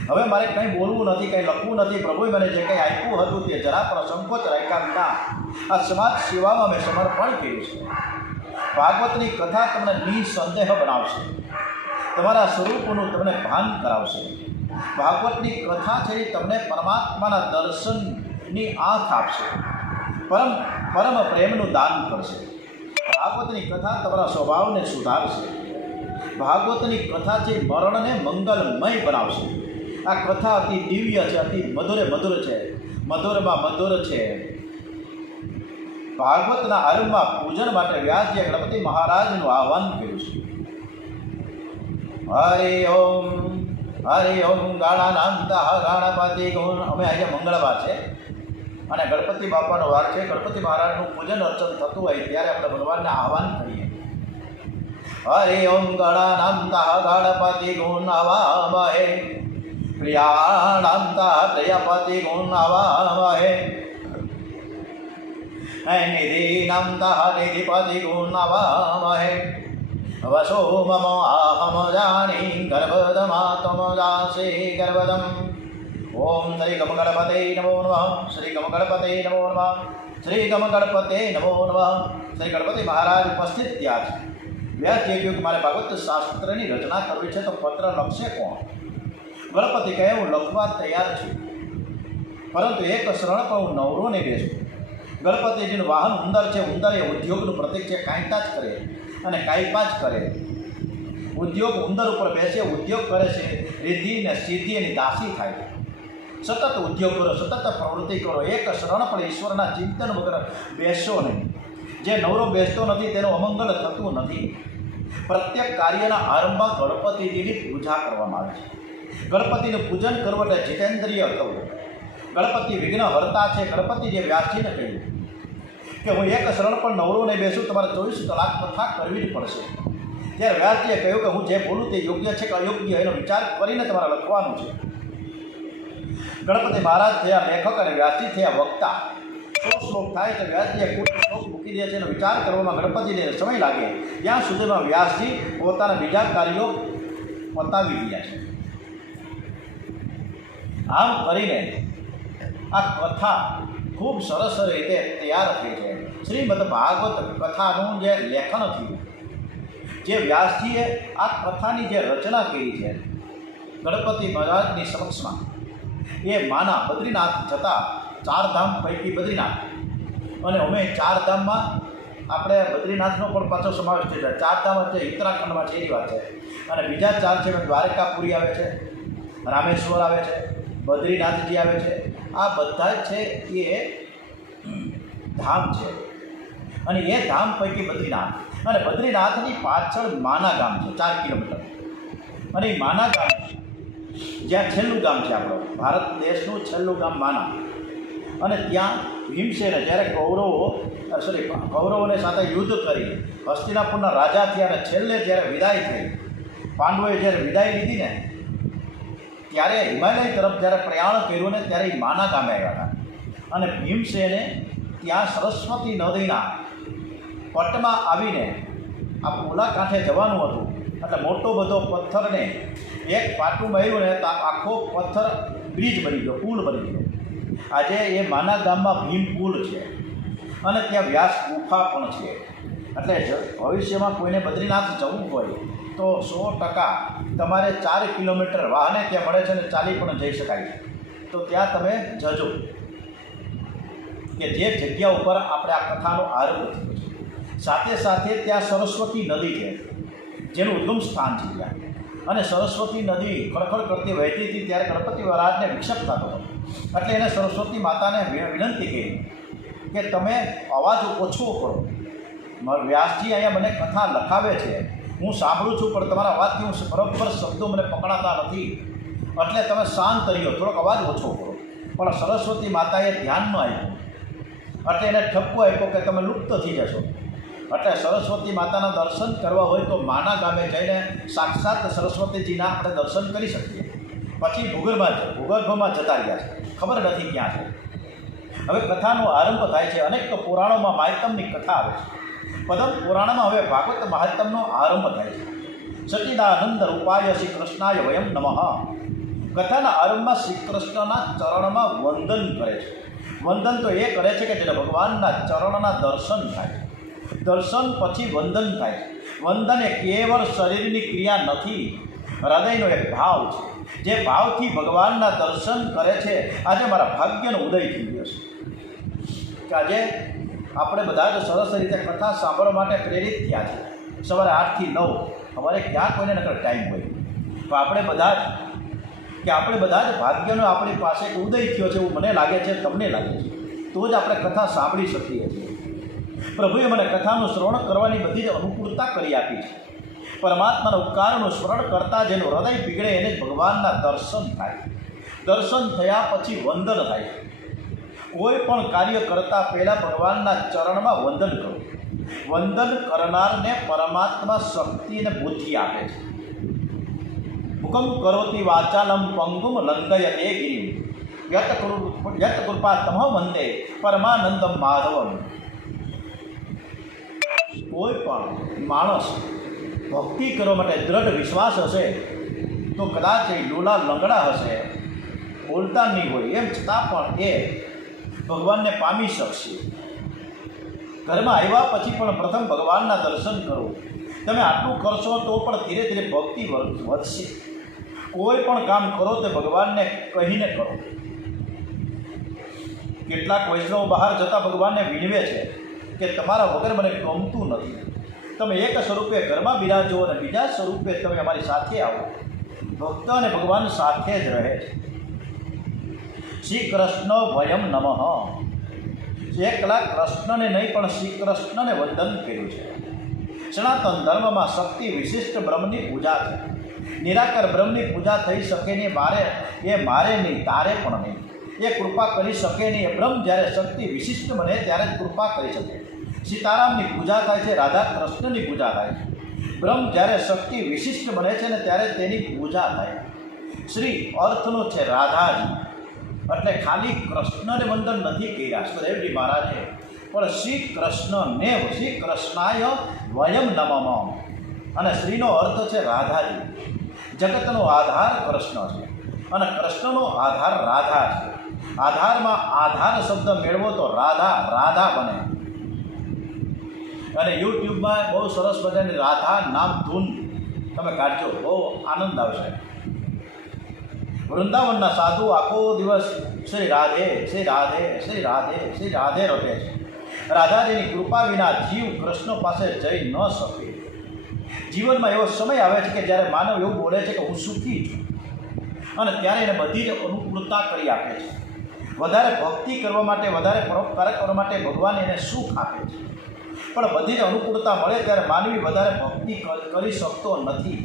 હવે મારે કંઈ બોલવું નથી, કંઈ લખવું નથી, પ્રભુએ મને જે કંઈ આપ્યું હતું તે જરા પણ સંકોચ રાખ્યા વિના આ સમાજ સેવામાં મેં સમર્પણ કર્યું છે. ભાગવતની કથા તમને નિસંદેહ બનાવશે, તમારા સ્વરૂપનું તમને ભાન કરાવશે. ભાગવતની કથા છે એ તમને પરમાત્માના દર્શનની આંખ આપશે, પરમ પ્રેમનું દાન કરશે. ભાગવતની કથા તમારા સ્વભાવને સુધારશે. ભાગવતની કથા છે મરણને મંગલમય બનાવશે. આ કથા અતિ દિવ્ય છે, અતિ મધુર છે, મધુરમાં મધુર છે. ભાગવતના આરંભમાં પૂજન માટે વ્યાસજીએ ગણપતિ મહારાજનું આહ્વાન કર્યું છે. હરિ ઓમ ગાણાનાંતઃ ગાણપતિ ગુણ. અમે આજે મંગળવાર છે અને ગણપતિ બાપાનો વાર છે. ગણપતિ મહારાજનું પૂજન અર્ચન થતું હોય ત્યારે આપણે ભગવાનને આહ્વાન કરીએ. હરિ ઓમ ગણાનાંતઃ ગણપતિ ગુણ અવામહે, પ્રિયાણાંતઃ પ્રિયપતિ ગુણ અવામહે, નિધિનાંતઃ નિધિપતિ ગુણ અવામહે. વસો મમ અહમ જાની ગર્ભદમાત્મ દાસે ગર્ભદમ. ઓમ શ્રી ગમ ગણપતે નમો નમઃ. શ્રી ગમ ગણપતે નમો નમઃ. શ્રી ગમ ગણપતે નમો નમઃ. શ્રી ગણપતિ મહારાજ ઉપસ્થિત થયા છે. વ્યાસજીએ કહ્યું કે મારે ભાગવત શાસ્ત્રની રચના કરવી છે તો પત્ર લખશે કોણ? ગણપતિ કહે હું લખવા તૈયાર છું, પરંતુ એક શરણ પર હું નવરો નહીં બેસું. ગણપતિજીનું વાહન ઉંદર છે. ઉંદર એ ઉદ્યોગનું પ્રતીક છે, કાંઈતા જ કરે અને કાંઈપા જ કરે. ઉદ્યોગ ઉંદર ઉપર બેસે, ઉદ્યોગ કરે છે, રિદ્ધિ ને સિદ્ધિ એની દાસી થાય છે. સતત ઉદ્યોગ કરો, સતત પ્રવૃત્તિ કરો, એક શરણ પણ ઈશ્વરના ચિંતન વગર બેસો નહીં. જે નવરો બેસતો નથી તેનું અમંગળ થતું નથી. પ્રત્યેક કાર્યના આરંભમાં ગણપતિજીની પૂજા કરવામાં આવે છે. ગણપતિનું પૂજન કરવું એટલે જીતેન્દ્રિય કરવું. ગણપતિ વિઘ્ન હરતા છે. ગણપતિ જે વ્યાસજીને કહ્યું કે હું એક શરણ પણ નવરો નહીં બેસું, તમારે 24 કલાક કથા કરવી જ પડશે. ત્યારે વ્યાસજીએ કહ્યું કે હું જે બોલું તે યોગ્ય છે કે અયોગ્ય એનો વિચાર કરીને તમારે લખવાનું છે. ગણપતિ મહારાજ થયા લેખક અને વ્યાસજી થયા વક્તા. 100 શ્લોક થાય તો વ્યાસજીએ કોઈ શ્લોક મૂકી દે છે એનો વિચાર કરવામાં ગણપતિને સમય લાગે. ત્યાં સુધીમાં વ્યાસજી પોતાના બીજા કાર્યો પતાવી ગયા છે. આમ કરીને આ કથા ખૂબ સરસ રીતે તૈયાર થઈ છે. શ્રીમદ ભાગવત કથાનું જે લેખન થયું, જે વ્યાસજીએ આ કથાની જે રચના કરી છે ગણપતિ મહારાજની સમક્ષમાં, એ માના બદ્રીનાથ જતા 4 ધામ પૈકી બદ્રીનાથ, અને અમે 4 ધામમાં આપણે બદ્રીનાથનો પણ પાછો સમાવેશ થઈ જાય. 4 ધામ છે ઉત્તરાખંડમાં છે એની વાત છે, અને બીજા 4 છે દ્વારકાપુરી આવે છે, રામેશ્વર આવે છે, બદ્રીનાથજી આવે છે. આ બધા જ છે એ ધામ છે, અને એ ધામ પૈકી બદ્રીનાથ. અને બદ્રીનાથની પાછળ માના ગામ છે 4 કિલોમીટર, અને એ માના ગામ જ્યાં છેલ્લું ગામ છે આપણો ભારત દેશનું છેલ્લું ગામ માના. અને ત્યાં ભીમસેને જ્યારે કૌરવોને સાથે યુદ્ધ કરી હસ્તિનાપુરના રાજા થયા અને છેલ્લે જ્યારે વિદાય થઈ, પાંડવોએ જ્યારે વિદાય લીધી ને ત્યારે હિમાલય તરફ જ્યારે પ્રયાણ કર્યું ને ત્યારે એ માના ગામે આવ્યા હતા અને ભીમસેને ત્યાં સરસ્વતી નદીના પટમાં આવીને આ પોલા કાંઠે જવાનું હતું એટલે મોટો બધો પથ્થરને એક પાટું માર્યું ને તો આખો પથ્થર બ્રિજ બની ગયો, પુલ બની ગયો. આજે એ માના ગામમાં ભીમ પુલ છે અને ત્યાં વ્યાસ ગુફા પણ છે. એટલે ભવિષ્યમાં કોઈને બદ્રીનાથ જવું હોય તો 100% તમારે 4 કિલોમીટર વાહને ત્યાં મળે છે અને ચાલી પણ જઈ શકાય છે. તો ત્યાં તમે જજો કે જે જગ્યા ઉપર આપણે આ કથાનો આરંભ થયો છે. સાથે સાથે ત્યાં સરસ્વતી નદી છે જેનું ઉદ્ગમ સ્થાન છે ત્યાં. અને સરસ્વતી નદી ખડખડ કરતી વહેતી હતી ત્યારે ગણપતિ મહારાજને વિક્ષેપ થતો હતો. એટલે એને સરસ્વતી માતાને વિનંતી કરી કે તમે અવાજ ઓછો કરો. વ્યાસજી અહીંયા મને કથા લખાવે છે, હું સાંભળું છું, પણ તમારા અવાજથી હું બરોબર શબ્દો મને પકડાતા નથી, એટલે તમે શાંત રહ્યો, થોડોક અવાજ ઓછો કરો. પણ સરસ્વતી માતાએ ધ્યાન ન આપ્યું એટલે એને ઠપકો આપ્યો કે તમે લુપ્ત થઈ જશો. એટલે સરસ્વતી માતાના દર્શન કરવા હોય તો માના ગામે જઈને સાક્ષાત સરસ્વતીજીના આપણે દર્શન કરી શકીએ. પછી ભૂગર્ભમાં જતા રહ્યા છે, ખબર નથી ક્યાં છે. હવે કથાનો આરંભ થાય છે. અનેક પુરાણોમાં મહાત્મની કથા આવે છે. પદમ પુરાણમાં હવે ભાગવત મહાત્મનો આરંભ થાય છે. સચ્ચિદાનંદ રૂપાય શ્રી કૃષ્ણાય વયમ નમઃ. કથાના આરંભમાં શ્રી કૃષ્ણના ચરણમાં વંદન કરે છે. વંદન તો એ કરે છે કે જેને ભગવાનના ચરણના દર્શન થાય. દર્શન પછી વંદન થાય. વંદન એ કેવળ શરીરની ક્રિયા નથી, હૃદયનો એક ભાવ છે. જે ભાવથી ભગવાનના દર્શન કરે છે. આજે મારા ભાગ્યનો ઉદય થઈ ગયો છે કે આજે આપણે બધા જ સરસ રીતે કથા સાંભળવા માટે પ્રેરિત થયા છે. સવારે 8 થી 9 અમારે ક્યાં કોઈને નકર ટાઈમ હોય તો આપણે બધા જ ભાગ્યનો આપણી પાસે એક ઉદય થયો છે એવું મને લાગે છે, તમને લાગે છે. તો જ આપણે કથા સાંભળી શકીએ છીએ. પ્રભુએ મને કથાનું શ્રવણ કરવાની બધી જ અનુકૂળતા કરી આપી છે. પરમાત્માના ઉપકારનું સ્મરણ કરતાં જેનું હૃદય પીગળે એને જ ભગવાનના દર્શન થાય. દર્શન થયા પછી વંદન થાય. કોઈ પણ કાર્ય કરતાં પહેલાં ભગવાનના ચરણમાં વંદન કરો. વંદન કરનારને પરમાત્મા શક્તિ અને બુદ્ધિ આપે છે. હુકમ કરોતિ વાચાલમ પંગુમ લંઘયતે ગિરિમ યત કૃપા તમઃ વંદે પરમાનંદમ માધવમ. કોઈ પણ માણસ ભક્તિ કરવા માટે દ્રઢ વિશ્વાસ હશે તો કદાચ એ લોલા લંગડા હશે, બોલતા નહીં હોય, એમ છતાં પણ એ ભગવાનને પામી શકશે. ઘરમાં આવ્યા પછી પણ પ્રથમ ભગવાનના દર્શન કરો. તમે આટલું કરશો તો પણ ધીરે ધીરે ભક્તિ વધશે. કોઈ પણ કામ કરો તે ભગવાનને કહીને કરો. કેટલાક વૈષ્ણવ બહાર જતાં ભગવાનને વિનવે છે કે તમારા વગર મને ગમતું નથી. તમે એક સ્વરૂપે ઘરમાં બિરાજો અને બીજા સ્વરૂપે તમે અમારી સાથે આવો. ભક્ત અને ભગવાન સાથે જ રહે છે. શ્રી કૃષ્ણ ભયમ નમઃ. એકલા કૃષ્ણને નહીં પણ શ્રી કૃષ્ણને વંદન કર્યું છે. સનાતન ધર્મમાં શક્તિ વિશિષ્ટ બ્રહ્મની પૂજા છે. નિરાકર બ્રહ્મની પૂજા થઈ શકે નહીં. મારે નહીં, તારે પણ નહીં. એ કૃપા કરી શકે નહીં. એ બ્રહ્મ જ્યારે શક્તિ વિશિષ્ટ બને ત્યારે જ કૃપા કરી શકે. સીતારામની પૂજા થાય છે, રાધા કૃષ્ણની પૂજા થાય છે. બ્રહ્મ જ્યારે શક્તિ વિશિષ્ટ બને છે ને ત્યારે તેની પૂજા થાય. શ્રી અર્થનો છે રાધાજી, એટલે ખાલી કૃષ્ણને વંદન નથી કર્યા સુખદેવજી મહારાજે, પણ શ્રી કૃષ્ણાય વયમ નમઃ. અને શ્રીનો અર્થ છે રાધાજી. જગતનો આધાર કૃષ્ણ છે અને કૃષ્ણનો આધાર રાધા છે. આધારમાં આધાર શબ્દ મેળવો તો રાધા બને. અને યુટ્યુબમાં બહુ સરસ મજાની રાધા નામ ધૂન તમે કાઢજો, બહુ આનંદ આવશે. વૃંદાવનના સાધુ આખો દિવસ શ્રી રાધે શ્રી રાધે શ્રી રાધે શ્રી રાધે રટે છે. રાધાજીની કૃપા વિના જીવ કૃષ્ણ પાસે જઈ ન શકે. જીવનમાં એવો સમય આવે છે કે જ્યારે માનવ એવું બોલે છે કે હું સુખી છું, અને ત્યારે એને બધી જ અનુકૂળતા કરી આપે છે. વધારે ભક્તિ કરવા માટે, વધારે પરોપકાર કરવા માટે ભગવાન એને સુખ આપે છે. પણ બધી જ અનુકૂળતા મળે ત્યારે માનવી વધારે ભક્તિ કરી શકતો નથી.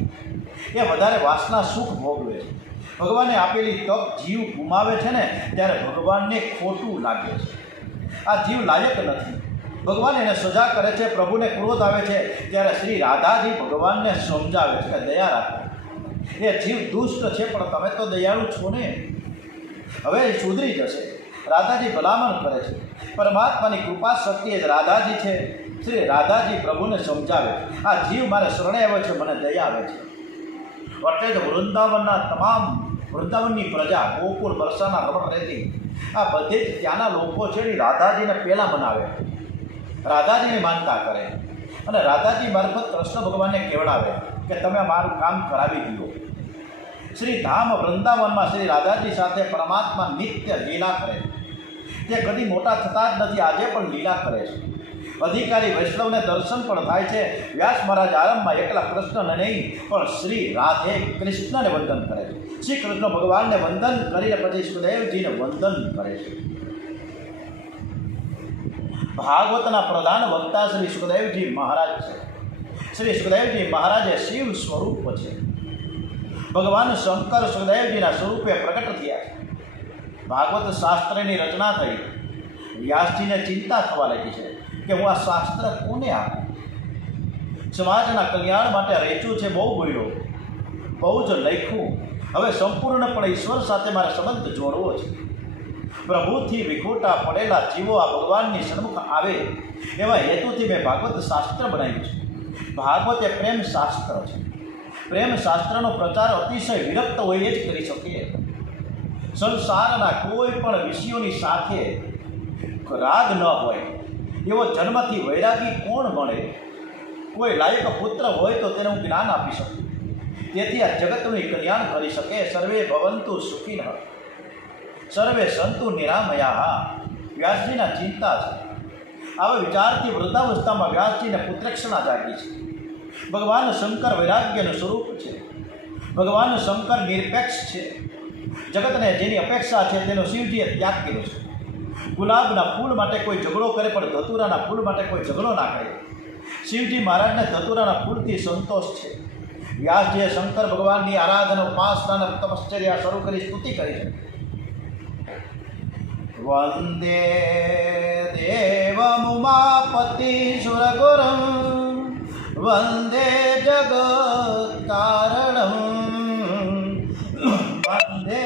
એ વધારે વાસના સુખ ભોગવે છે. ભગવાને આપેલી તક જીવ ગુમાવે છે ને ત્યારે ભગવાનને ખોટું લાગે છે. આ જીવ લાયક નથી. ભગવાન એને સજા કરે છે. પ્રભુને ક્રોધ આવે છે ત્યારે શ્રી રાધાજી ભગવાનને સમજાવે છે કે દયા રાખો. એ જીવ દુષ્ટ છે, પણ તમે તો દયાળુ છો ને. હવે એ સુધરી જશે. રાધાજી ભલામણ કરે છે. પરમાત્માની કૃપા શક્તિ જ રાધાજી છે. શ્રી રાધાજી પ્રભુને સમજાવે, આ જીવ મારે શરણે આવ્યો છે, મને દયા આવે છે. એટલે જ વૃંદાવનની પ્રજા, ગોકુળ બરસાના રમણ રહેતી, આ બધી જ ત્યાંના લોકો છે એ રાધાજીને પહેલાં બનાવે, રાધાજીની માનતા કરે અને રાધાજી મારફત કૃષ્ણ ભગવાનને કેવડાવે કે તમે મારું કામ કરાવી દો. શ્રી ધામ વૃંદાવનમાં શ્રી રાધાજી સાથે પરમાત્મા નિત્ય લીલા કરે. તે કદી મોટા થતા જ નથી, આજે પણ લીલા કરે છે. અધિકારી વૈષ્ણવને દર્શન પણ થાય છે. વ્યાસ મહારાજ આરંભમાં એકલા કૃષ્ણને નહીં પણ શ્રી રાધે કૃષ્ણને વંદન કરે છે. શ્રી કૃષ્ણ ભગવાનને વંદન કરીને પછી સુખદેવજીને વંદન કરે છે. ભાગવતના પ્રધાન વક્તા શ્રી સુખદેવજી મહારાજ છે. શ્રી સુખદેવજી મહારાજ એ શિવ સ્વરૂપ છે. ભગવાન શંકર સુખદેવજીના સ્વરૂપે પ્રગટ થયા છે. ભાગવત શાસ્ત્રની રચના થઈ. વ્યાસજીને ચિંતા થવા લાગી છે કે હું આ શાસ્ત્ર કોને આપું? સમાજના કલ્યાણ માટે રેચું છે, બહુ બોલ્યો, બહુ જ લખ્યું. હવે સંપૂર્ણપણે ઈશ્વર સાથે મારે સંબંધ જોડવો છે. પ્રભુથી વિખોટા પડેલા જીવો આ ભગવાનની સન્મુખ આવે એવા હેતુથી મેં ભાગવત શાસ્ત્ર બનાવ્યું છે. ભાગવત એ પ્રેમ શાસ્ત્ર છે. પ્રેમ શાસ્ત્રનો પ્રચાર અતિશય વિરક્ત હોય એ જ કરી શકીએ. સંસારના કોઈ પણ વિષયોની સાથે રાગ ન હોય એવો જન્મથી વૈરાગી કોણ મળે? કોઈ લાયક પુત્ર હોય તો તેને હું જ્ઞાન આપી શકું. તેથી આ જગતનું કલ્યાણ કરી શકે. સર્વે ભવંતુ સુખીનઃ સર્વે સંતુ નિરામયા. વ્યાસજીના ચિંતા છે. આવા વિચારથી વૃદ્ધાવસ્થામાં વ્યાસજીને પુત્રેક્ષણા જાગી છે. ભગવાન શંકર વૈરાગ્યનું સ્વરૂપ છે. ભગવાન શંકર નિરપેક્ષ છે. જગતને જેની અપેક્ષા છે તેનો શિવજીએ ત્યાગ કર્યો છે. ગુલાબના ફૂલ માટે કોઈ ઝઘડો કરે પણ ધતુરાના ફૂલ માટે કોઈ ઝઘડો ના કરે. શિવજી મહારાજને ધતુરાના ફૂલથી સંતોષ છે. વ્યાસજીએ શંકર ભગવાનની આરાધના, ઉપાસના અને તપશ્ચર્યા શરૂ કરી સ્તુતિ કરી છે. વંદે દેવમુમાપતિ સુરગુરમ વંદે જગત્કારણમ વંદે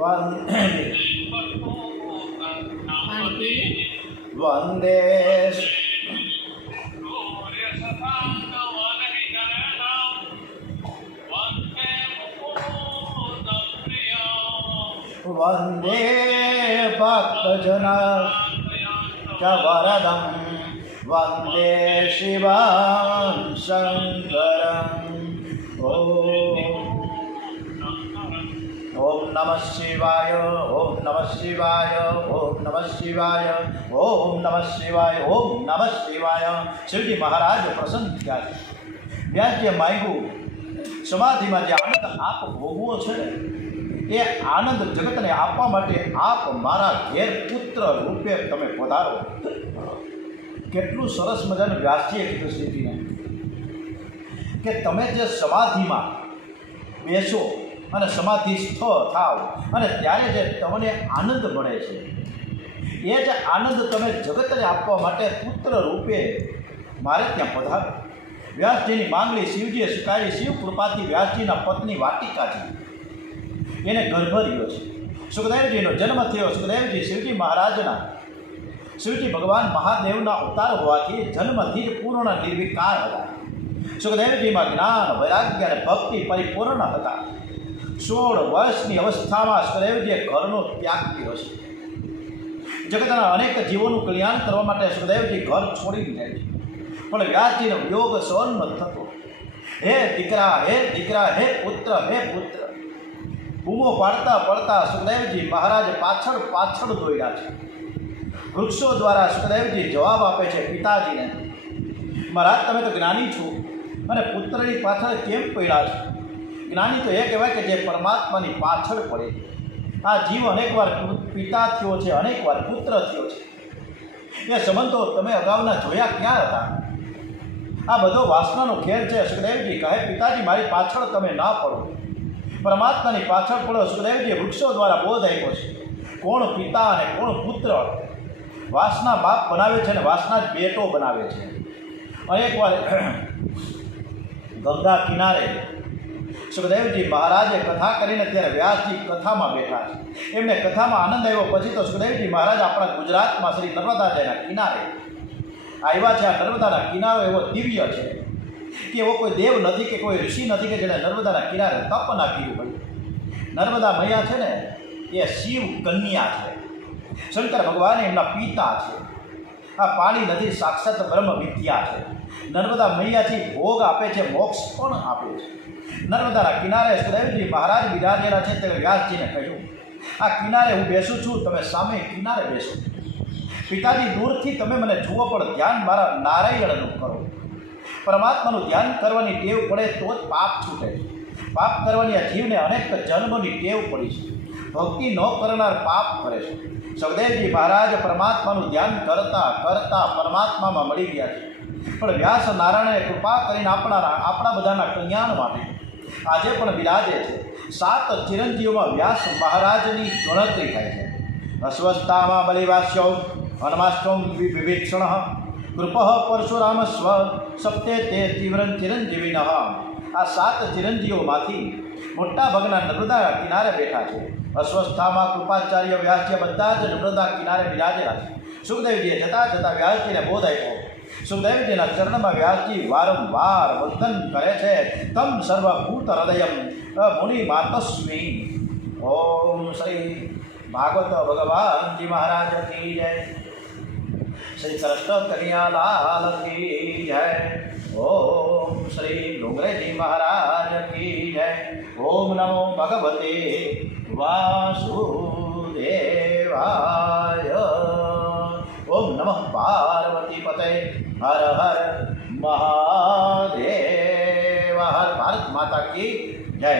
વંદે વંદે ભક્તજના ચ વરદમ વંદે શિવાં શંકરમ. ઓમ નમઃ શિવાય, ઓમ નમઃ શિવાય, ઓમ નમઃ શિવાય, ઓમ નમઃ શિવાય, ઓમ નમઃ શિવાય. શિવજી મહારાજ પ્રસન્ન થયા છે. વ્યાસજીએ માંગ્યું, સમાધિમાં જે આનંદ આપ ભોગવો છે એ આનંદ જગતને આપવા માટે આપ મારા ઘેર પુત્ર રૂપે તમે પધારો. કેટલું સરસ મજાનું વ્યાસજીએ કીધું શિવજીને કે તમે જે સમાધિમાં બેસો અને સમાધિસ્થ થાવ અને ત્યારે જે તમને આનંદ મળે છે એ જ આનંદ તમે જગતને આપવા માટે પુત્ર રૂપે મારે ત્યાં પધારો. વ્યાસજીની માંગણી શિવજીએ સ્વીકારી. શિવ કૃપાથી વ્યાસજીના પત્ની વાટિકાજી એને ગર્ભ રહ્યો છે. સુખદેવજીનો જન્મ થયો. સુખદેવજી શિવજી મહારાજના, શિવજી ભગવાન મહાદેવના અવતાર હોવાથી જન્મથી જ પૂર્ણ નિર્વિકાર હતા. સુખદેવજીમાં જ્ઞાન, વૈરાગ્ય અને ભક્તિ પરિપૂર્ણ હતા. 16 વર્ષની અવસ્થામાં સુખદેવજીએ ઘરનો ત્યાગ કર્યો છે. જગતના અનેક જીવોનું કલ્યાણ કરવા માટે સુખદેવજી ઘર છોડીને જાય છે. પણ વ્યાસજીનો વિયોગ સહન ન થતો. હે દીકરા, હે દીકરા, હે પુત્ર, હે પુત્ર બૂમો પાડતા પડતા સુખદેવજી મહારાજ પાછળ પાછળ દોડ્યા છે. વૃક્ષો દ્વારા સુખદેવજી જવાબ આપે છે પિતાજીને, મહારાજ તમે તો જ્ઞાની છો અને પુત્રની પાછળ કેમ પડ્યા છો? જ્ઞાની તો એ કહેવાય કે જે પરમાત્માની પાછળ પડે. આ જીવ અનેકવાર પિતા થયો છે, અનેકવાર પુત્ર થયો છે. એ સંબંધો તમે અગાઉના જોયા ક્યાં હતા? આ બધો વાસનાનો ખેલ છે. સુખદેવજી કહે પિતાજી મારી પાછળ તમે ના પડો, પરમાત્માની પાછળ પડો. સુખદેવજીએ વૃક્ષો દ્વારા બોધ આપ્યો છે કોણ પિતા અને કોણ પુત્ર. વાસના બાપ બનાવે છે અને વાસના જ બેટો બનાવે છે. એકવાર ગંગા કિનારે સુખદેવજી મહારાજે કથા કરીને ત્યારે વ્યાસજી કથામાં બેઠા છે. એમને કથામાં આનંદ આવ્યો. પછી તો સુખદેવજી મહારાજ આપણા ગુજરાતમાં શ્રી નર્મદાજીના કિનારે આવ્યા છે. આ નર્મદાના કિનારો એવો દિવ્ય છે કે એવો કોઈ દેવ નથી કે કોઈ ઋષિ નથી કે જેણે નર્મદાના કિનારે તપ ના કર્યું હોય. નર્મદા મૈયા છે ને એ શિવ કન્યા છે. શંકર ભગવાન એમના પિતા છે. આ પાણી નદી સાક્ષાત બ્રહ્મ વિદ્યા છે. નર્મદા મૈયાથી ભોગ આપે છે, મોક્ષ પણ આપે છે. નર્મદાના કિનારે સુખદેવજી મહારાજ બિરાજેલા છે. તે વ્યાસજીને કહ્યું, આ કિનારે હું બેસું છું, તમે સામે કિનારે બેસો. પિતાજી દૂરથી તમે મને જુઓ, પણ ધ્યાન મારા નારાયણનું કરો. પરમાત્માનું ધ્યાન કરવાની ટેવ પડે તો જ પાપ છૂટે છે. પાપ કરવાની આ જીવને અનેક જન્મની ટેવ પડી છે. ભક્તિ ન કરનાર પાપ કરે છે. સુખદેવજી મહારાજ પરમાત્માનું ધ્યાન કરતા કરતા પરમાત્મામાં મળી ગયા છે. પણ વ્યાસ નારાયણે કૃપા કરીને આપણા બધાના કલ્યાણ માટે આજે પણ બિરાજે છે. 7 ચિરંજીવોમાં વ્યાસ મહારાજની ગણતરી થાય છે. અસ્વસ્થામાં બલિવાસ્યૌ હનુમાષ્ટમ વિભીક્ષણ કૃપ પરશુરામ સ્વ સપ્તે તે તીવ્ર ચિરંજીવિન. આ 7 ચિરંજીવોમાંથી મોટા ભાગના નર્મદા કિનારે બેઠા છે. અસ્વસ્થામાં કૃપાચાર્ય વ્યાસજી બધા જ નર્મદા કિનારે બિરાજેલા છે. સુખદેવજીએ જતાં જતાં વ્યાસજીને બોધ આપ્યો. સુખદેવજીના ચરણમાં વ્યાસજી વારંવાર વંદન કરે છે. તમ સર્વભૂત હૃદયમ મુનિ માતસ્મી. ઓમ શ્રી ભાગવત ભગવાનજી મહારાજ કી જય. શ્રી કૃષ્ણ કનૈયાલાલ કી જય. ઓમ શ્રી ડુંગરેજી મહારાજ કી જય. ઓમ નમો ભગવતે વાસુદેવાય. ઓમ નમઃ પાર્વતી પતે. હર હર મહાદેવ. હર ભારત માતા કી જય.